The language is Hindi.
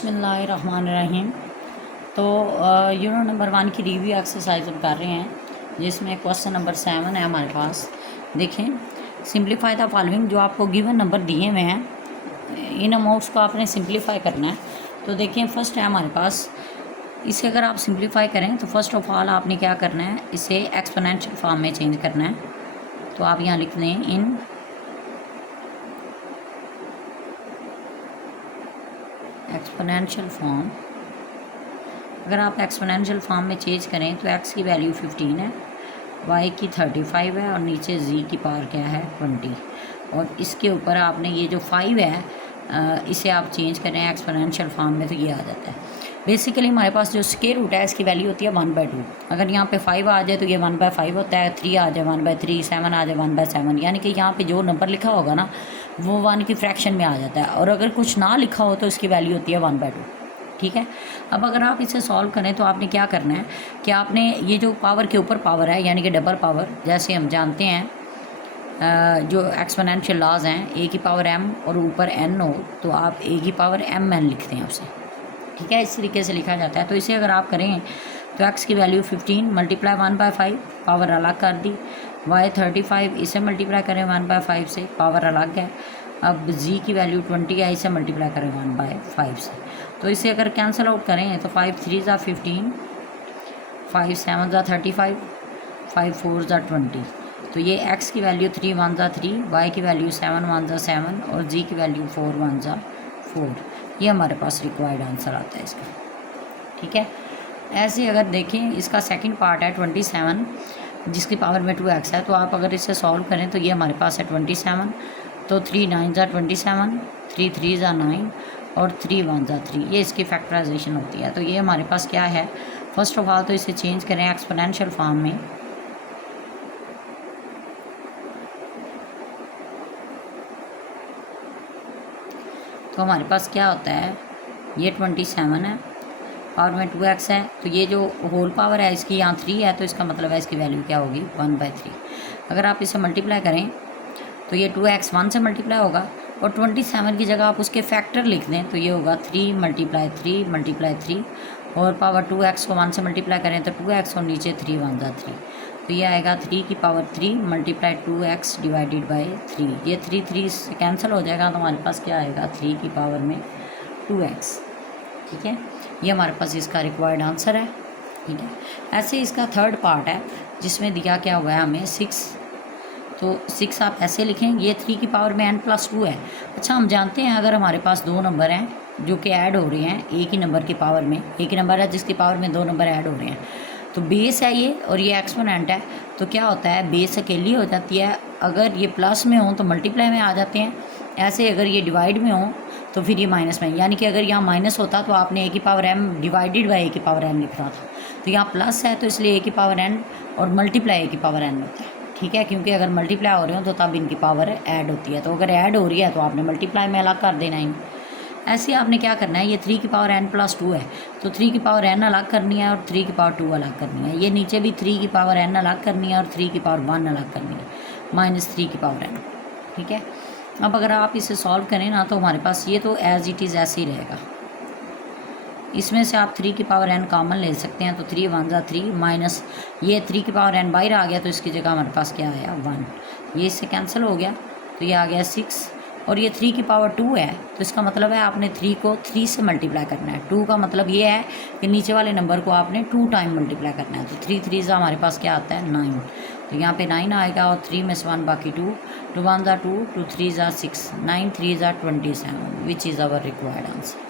बिस्मिल्लाहिर्रहमानिर्रहीम। तो यूनिट नंबर 1 की रिव्यू एक्सरसाइज हम कर रहे हैं, जिसमें क्वेश्चन नंबर 7 है हमारे पास। देखें, सिंप्लीफाई द फॉलोइंग। जो आपको गिवन नंबर दिए हुए हैं, इन अमाउंट्स को आपने सिंप्लीफाई करना है। तो देखिए, फर्स्ट है हमारे पास, इसे अगर आप सिंप्लीफाई करें तो फर्स्ट ऑफ ऑल आपने क्या करना है, इसे एक्सपोनेंशियल फॉर्म में चेंज करना है। तो आप यहाँ लिख दें इन एक्सपोनेंशियल फॉर्म। अगर आप एक्सपोनेंशियल फॉर्म में चेंज करें तो x की वैल्यू 15 है, y की 35 है और नीचे z की पावर क्या है 20। और इसके ऊपर आपने ये जो 5 है इसे आप चेंज करें एक्सपोनेंशियल फॉर्म में तो ये आ जाता है। बेसिकली हमारे पास जो स्क्वायर रूट है इसकी वैल्यू होती है 1/2। अगर यहाँ पे 5 आ जाए तो ये 1/5 होता है, 3 आ जाए 1/3, 7 आ जाए 1/7। यानी कि यहाँ पे जो नंबर लिखा होगा ना वो 1 की फ्रैक्शन में आ जाता है। और अगर कुछ ना लिखा हो तो इसकी वैल्यू होती है 1/2। ठीक है। अब अगर आप इसे सॉल्व करें तो आपने क्या करना है कि आपने ये जो पावर के ऊपर पावर है, यानी कि डबल पावर, जैसे हम जानते हैं जो एक्सपोनेंशियल लॉज हैं, a की पावर m और ऊपर n हो तो आप a की पावर mn लिखते हैं उसे। ठीक है, इस तरीके से लिखा जाता है। तो इसे अगर आप करें तो x की वैल्यू 15 मल्टीप्लाई 1/5, पावर अलग कर दी। y 35, इसे मल्टीप्लाई करें 1/5 से, पावर अलग है। अब z की वैल्यू 20 है, इसे मल्टीप्लाई करें 1/5 से। तो इसे अगर कैंसिल आउट करें तो 5 3 ज़ा 15, 5 7 ज़ा 35, 5 4 ज़ा 20। तो ये x की वैल्यू 3 1 ज़ा 3, y की वैल्यू 7 1 ज़ा 7 और z की वैल्यू 4 1 ज़ा 4। ये हमारे पास रिक्वायर्ड आंसर आता है इसका। ठीक है। ऐसे अगर देखें, इसका सेकंड पार्ट है 27, जिसकी पावर में 2x है। तो आप अगर इसे सॉल्व करें तो ये हमारे पास है 27। तो 3 9 ज़ा 27, 3 3 ज़ा 9 और 3 1 ज़ा 3। ये इसकी फैक्टराइजेशन होती है। तो ये हमारे पास क्या है, फर्स्ट ऑफ ऑल तो इसे चेंज करें एक्सपोनेंशियल फॉर्म में। तो हमारे पास क्या होता है, ये 27 है, पावर में 2x है। तो ये जो होल पावर है इसकी यहाँ 3 है, तो इसका मतलब है इसकी वैल्यू क्या होगी 1/3। अगर आप इसे मल्टीप्लाई करें तो ये 2x 1 से मल्टीप्लाई होगा और 27 की जगह आप उसके फैक्टर लिख दें तो ये होगा 3 × 3 और पावर 2x को 1 से मल्टीप्लाई करें तो 2x और नीचे 3 1 ज़ा 3। तो ये आएगा 3 की power 3 multiply 2x divided by 3। ये 3 3 से कैंसिल हो जाएगा तो हमारे पास क्या आएगा 3 की पावर में 2x। ठीक है, ये हमारे पास इसका रिक्वायर्ड आंसर है। ठीक है। ऐसे इसका थर्ड पार्ट है जिसमें दिया क्या हुआ है हमें 6। तो 6 आप ऐसे लिखें, ये 3 की पावर में n+2 है। अच्छा, हम जानते हैं अगर हमारे पास दो नंबर हैं जो कि ऐड हो रहे हैं एक ही नंबर की पावर में, एक ही नंबर है जिसकी पावर में दो नंबर ऐड हो रहे हैं, तो बेस है ये और ये एक्सपोनेंट है। तो क्या होता है, बेस अकेली हो जाती है। अगर ये प्लस में हो तो मल्टीप्लाई में आ जाते हैं। ऐसे अगर ये डिवाइड में हो तो फिर ये माइनस में, यानी कि अगर यहाँ माइनस होता तो आपने a की power m divided by a की पावर n लिखना था। तो यहाँ प्लस है तो इसलिए a की पावर n और मल्टीप्लाई a की पावर n होता है। ठीक है, क्योंकि अगर मल्टीप्लाई हो रहे हो तो तब इनकी पावर ऐड होती है। तो अगर ऐड हो रही है तो आपने मल्टीप्लाई में अलग कर देना है। ऐसे आपने क्या करना है, ये 3 की पावर n+2 है तो 3 की पावर n अलग करनी है और 3 की पावर 2 अलग करनी है। ये नीचे भी 3 की पावर n अलग करनी है और 3 की पावर 1 अलग करनी है, -3 की पावर n। ठीक है। अब अगर आप इसे सॉल्व करें ना तो हमारे पास ये तो एज इट इज़ ऐसे ही रहेगा। इसमें से आप 3 की पावर n कॉमन ले सकते हैं तो 3 1 ज़ा 3 माइनस ये 3 की पावर n बाहर आ गया तो इसकी जगह हमारे पास क्या आया 1। ये इससे कैंसिल हो गया तो ये आ गया 6 और ये 3 की पावर 2 है। तो इसका मतलब है आपने 3 को 3 से मल्टीप्लाई करना है। 2 का मतलब ये है कि नीचे वाले नंबर को आपने 2 टाइम मल्टीप्लाई करना है। तो 3 3 ज़ा हमारे पास क्या आता है 9। तो यहाँ पे 9 आएगा और 3 में से 1 बाकी 2, 2 1 ज़ा 2, 2 3 ज़ा 6, 9 3 ज़ा 27, which is our required answer.